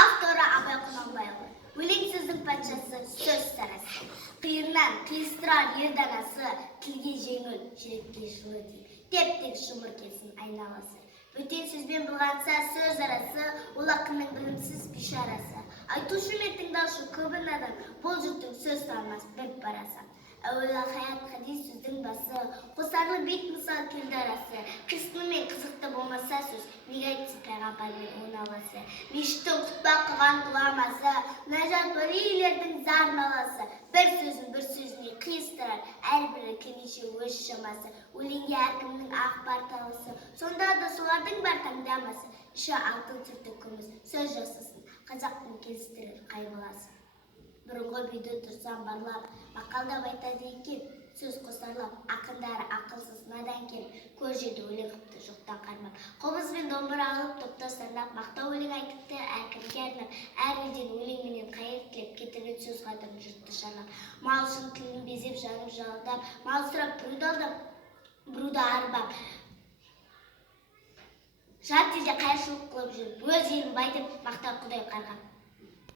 Авторы Абай Құнанбайұлы. Өлең сөздің патшасы, сөз сарасы. Қиырнан қиыстырар ер данасы, тілге жеңіл, жүрекке жылы дейді. Теп-тек жұмыр келсін айналасы. Бөтен сөзбен былғанса сөз арасы, ол ақынның білімсіз бишарасы. Айтушы мен тыңдаушы көбін адам, бұл жұрттың сөз танымас біп барасы. Әуелі хаят хадис сөздің басы, қосарлы бет мысал келді арасы. Қисыны мен қызықты болмаса сөз, неге айтсын пайғамбармен оңаласы. Мешіттің құтпа қылған ғұламасы, нәжат уәлилердің зар наласы. Бір сөзіне қиыстырар, әрбірі кімеше өз шамасы. Өлеңге әркімнің ақ бар талысы, сонда да солардың бар таңдамасы. Іші алтын сүрті күміс, сөз жасасын, қазақтың келістірер қай баласы. Бұрынғы биді тұрсам барлап, мақалдап айтады екен, сөз қосарлап, ақындары ақылсыз надан келіп, көз жеді өлең қыпты жоқтан қармап. Қобыз бен домбыра алып, топта сарнап, мақтау өлең айтыпты әркімге арнап, әр елден өлеңменен қайыр тілеп, кетірген сөз қадірін жұртты шарлап. Мал үшін тілін безеп, жанып жалдап, мал сұрап біруді алдап, біруді арбап. Жат елде қайыршылық қылып жүріп, өз елін бай деп мақтар Құдай қарғап.